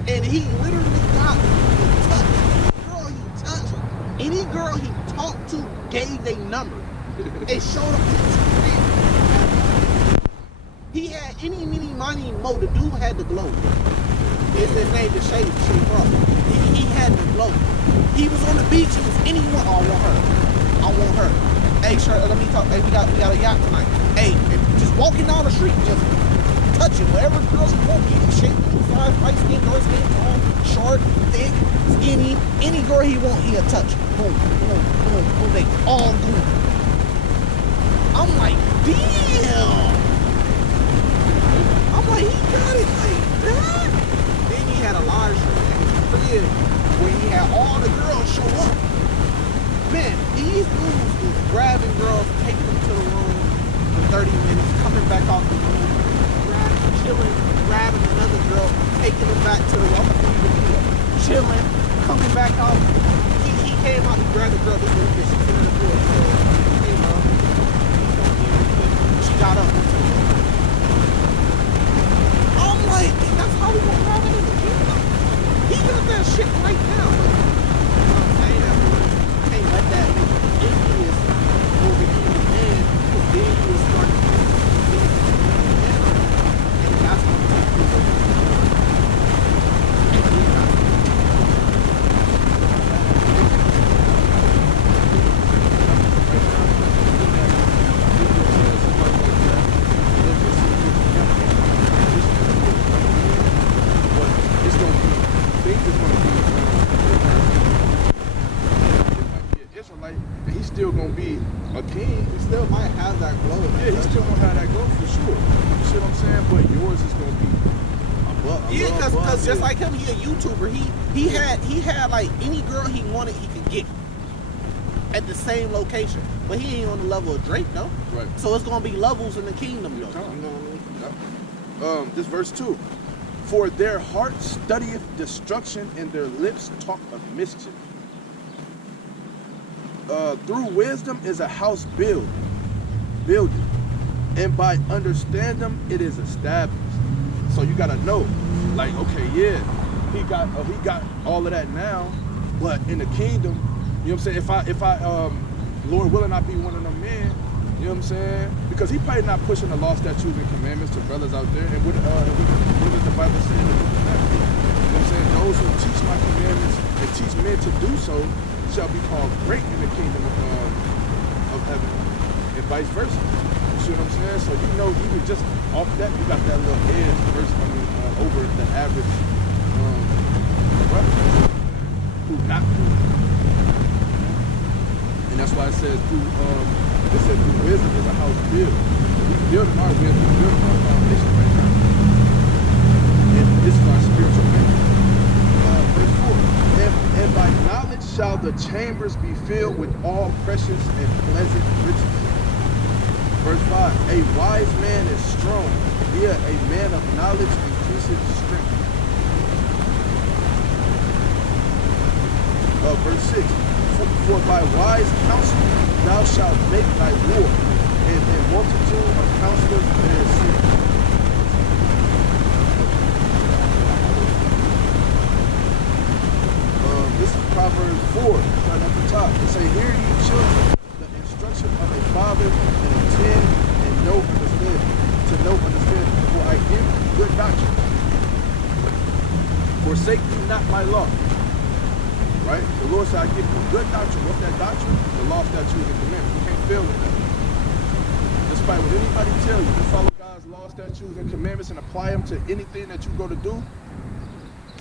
and he literally got touched. Girl he touched, any girl he talked to gave their number. It showed up his screen. He had any, money, mo. The dude had the glow. His name is Shay Rock. He had the glow. He was on the beach. It was anyone. Oh, I want her. Hey, sure. Let me talk. Hey, we got a yacht tonight. Hey, just walking down the street, just touching whatever girls you want. Any shape, size, light skin, dark skin, tall, short, thick, skinny. Any girl he want, he'll touch. Boom, boom, boom, boom. They all good. I'm like, damn. I'm like, he got it like that. Then he had a large crib where he had all the girls show up. Man, these dudes was grabbing girls, taking them to the room for 30 minutes, coming back off the room, chilling, grabbing another girl, taking them back to the room, chilling, coming back out. He came out, he grabbed the girl, she sitting in the floor. He came up, she got up. I'm like, that's how we gonna rob it in the kingdom. He got that shit right now. You know what I'm saying? Can't let that envious over evil man, because then you will start to and that's what still gonna be a king. He still might have that glow. Yeah, he still gonna have that glow for sure. You see what I'm saying? But yours is gonna be above. Yeah, because just like him, he a YouTuber. He had like any girl he wanted, he could get at the same location. But he ain't on the level of Drake though. Right. So it's gonna be levels in the kingdom though. You know what I mean? This verse 2. For their heart studieth destruction, and their lips talk of mischief. Through wisdom is a house builded, and by understanding it is established. So you gotta know, like, okay, yeah, he got all of that now, but in the kingdom, you know what I'm saying? If I Lord willing, I be one of them men, You know what I'm saying? Because he probably not pushing the law, statutes, and commandments to brothers out there. And what does the Bible say in the book of Matthew? You know what I'm saying? Those who teach my commandments and teach men to do so shall be called great in the kingdom of heaven, and vice versa. You see what I'm saying? So you know, even just off that, you got that little edge over the average brother who got through. And that's why it says through wisdom is a house built. We building our wisdom, we building our foundation right now. And this is our spiritual man. Verse 4. And by knowledge shall the chambers be filled with all precious and pleasant riches. Verse 5. A wise man is strong. Yeah, a man of knowledge increaseth strength. Verse 6. For by wise counsel thou shalt make thy war, and in multitude of counselors there is sin. This is Proverbs 4, right at the top. It say, hear ye children, the instruction of a father, and attend and know understanding. To know understanding. For I give you good doctrine. Forsake ye not my law. Right? The Lord said, I give you good doctrine. What's that doctrine? The law, statutes, and commandments. You can't fail with that. Despite what anybody tell you, you follow God's law, statutes, and commandments and apply them to anything that you go to do,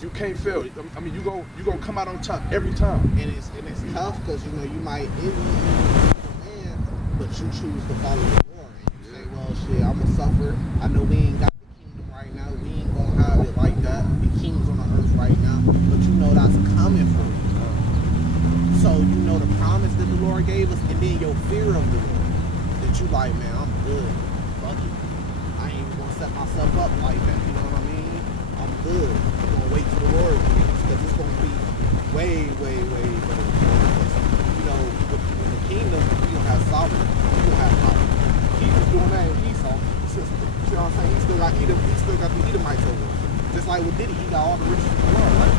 you can't fail. I mean, you gonna come out on top every time. And it's tough because you know you might man, but you choose to follow the Lord. And you say, well, shit, I'm gonna suffer. I know we ain't got the kingdom right now. We ain't gonna have it like that. The kingdom's on the earth right now, but you know that's coming for you. So you know the promise that the Lord gave us, and then your fear of the Lord. That you like, man, I'm good. Fuck it. I ain't even gonna set myself up like that. You know what I mean? I'm good. I'm gonna wait for the Lord because it's gonna be way, way, way better. You know, in the kingdom, you don't have sovereignty. You don't have power. He was doing that in Esau. You know what I'm saying? He still got the Edomites over him. Just like with Diddy, he got all the riches in the world, right?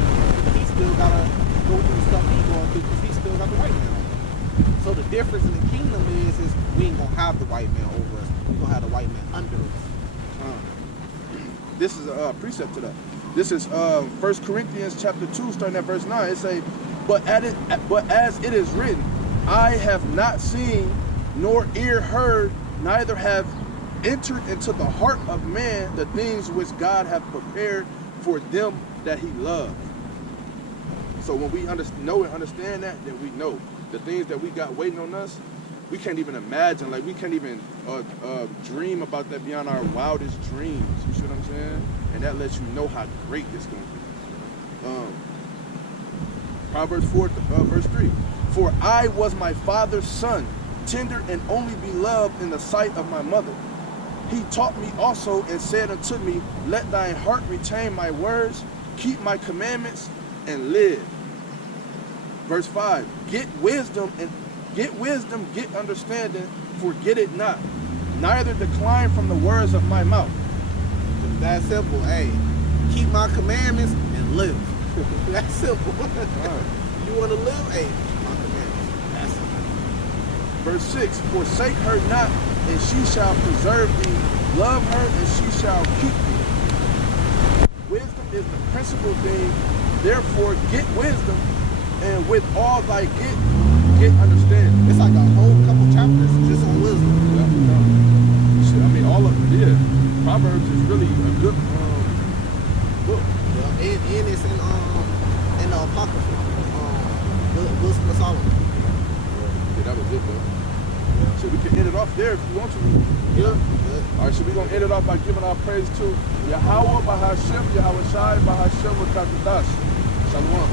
He still gotta go through the stuff he's going through because he still got the white man on him. So the difference in the kingdom is we ain't gonna have the white man over us. We gonna have the white man under us. This is a precept to that. This is 1 Corinthians chapter 2, starting at verse 9. It say, but as it is written, I have not seen nor ear heard, neither have entered into the heart of man the things which God hath prepared for them that he loved. So when we know and understand that, then we know the things that we got waiting on us, we can't even imagine, like we can't even dream about that beyond our wildest dreams. You see what I'm saying? And that lets you know how great it's going to be. Proverbs 4, verse 3. For I was my father's son, tender and only beloved in the sight of my mother. He taught me also and said unto me, let thine heart retain my words, keep my commandments, and live. Verse 5, get wisdom, get understanding, forget it not, neither decline from the words of my mouth. That's simple. Hey, keep my commandments and live. That's simple. You want to live? Hey, keep my commandments. That's simple. Verse 6, forsake her not, and she shall preserve thee. Love her, and she shall keep thee. Wisdom is the principal thing. Therefore, get wisdom, and with all thy get understanding. It's like a whole couple chapters just on wisdom. I mean, all of it. Yeah. Proverbs is really a good book. Yeah, and it's in the Apocrypha. Wisdom of Solomon. Yeah, that was it, though. Yeah. So we can end it off there if you want to. Yeah. All right, so we're going to end it off by giving our praise to Yahweh, Bahashem, Yahweh Shai, Bahashem, Wakatadas. Shalom.